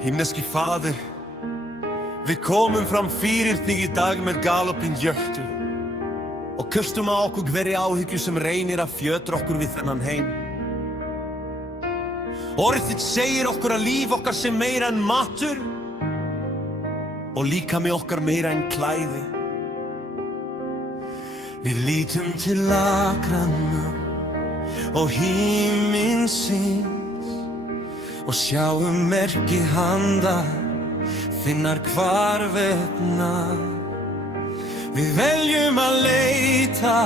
Himneski Faðir, við komum fram fyrir þig í dag með galopin hjörtu og kustum á okkur hverri áhyggju sem reynir að fjötra okkur við þennan heim. Orðið þitt segir okkur að líf okkar sé meira en matur og líkami okkar meira en klæði. Við lítum til akranna og himinsins og sjáum merki handa þinnar hvarvetna. Við veljum að leita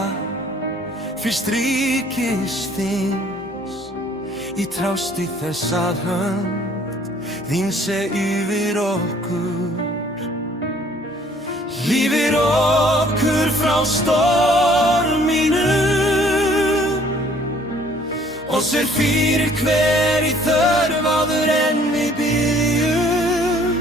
fyrst ríkis þins í trausti þess að hönd þín sé yfir okkur. Lífir okkur frá storminu og sér fyrir hver í þörf áður en við biðjum.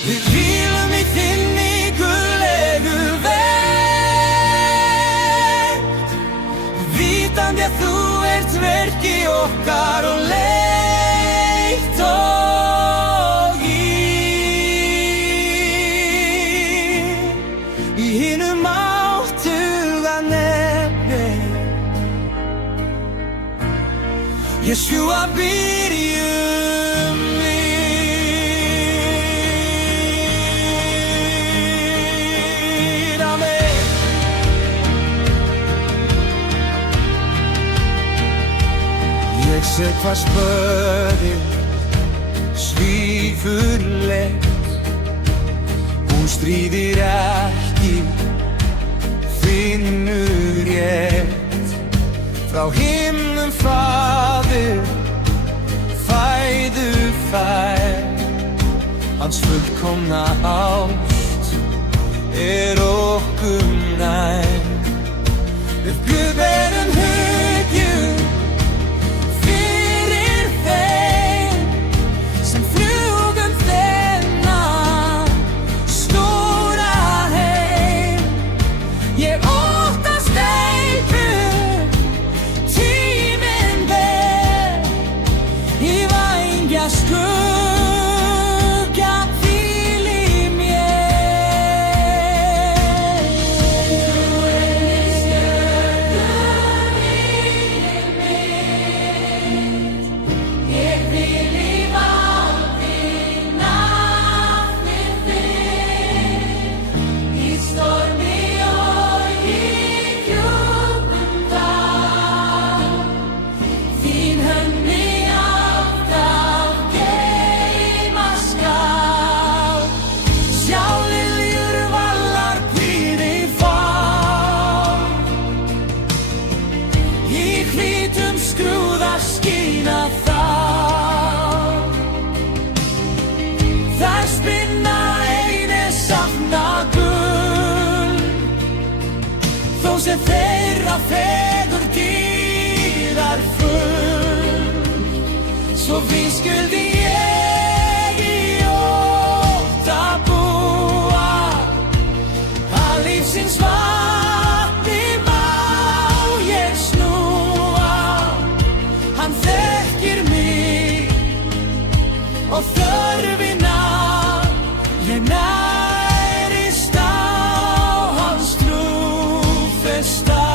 Við hvílum í þinni guðlegu verð, vitandi að þú ert verki okkar og leitt og í hinum áttuga nefni. Yeshua byrjum við. Amen. Ég sé hvað spöðin svífur lett, hún stríðir ekki, finnur rétt frá himnum Faðir, fæðu fær, hans fullkomna ást okkur nær. Við Guð berum huggjum fyrir þeim sem flugum þennan stóra heim. Ég óttast eilfur tíminn ber í vængja skugga hvíl í mér. Þú ert stjörnur yfir mitt, ég vil í valdi nafnið þitt, í stormi og í djúpum dal, þín hönd mig alltaf geyma skal. Sjá liljur vallar hvíði fá, í hvítum skrúða skína þá. Þær spinna eini safna gull, þó sem þeirra fegur dýrar full. Svo vín skyldi ég í ótta búa, að lífsins vatni má ég snúa. Hann þekkir mig og þörfina, ég nærist á hans trúfesta.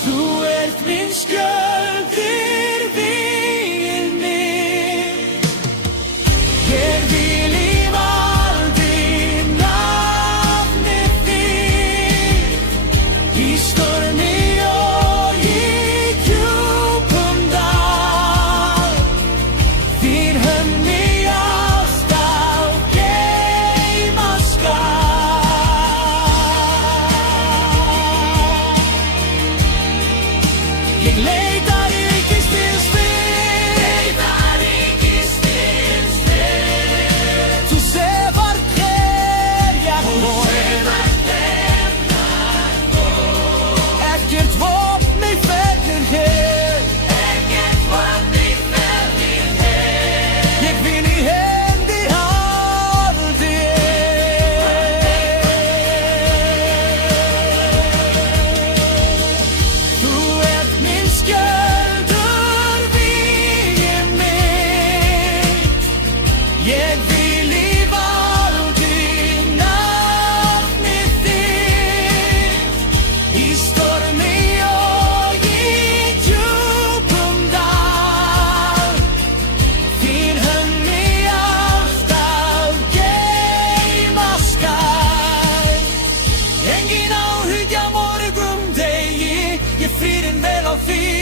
Þú ert minn skjöld, þyrfir mig, ég vil í valdi nafnið þitt, í stormi og í djúpum dal, þín hönd mig alltaf geyma skal. Ég leita ríkis þíns fyrr, þú sefar hverjar von, ekkert vopn mig fellur hér, ég vil í hendi haldi ég. Þú ert minn skjöld, fyrir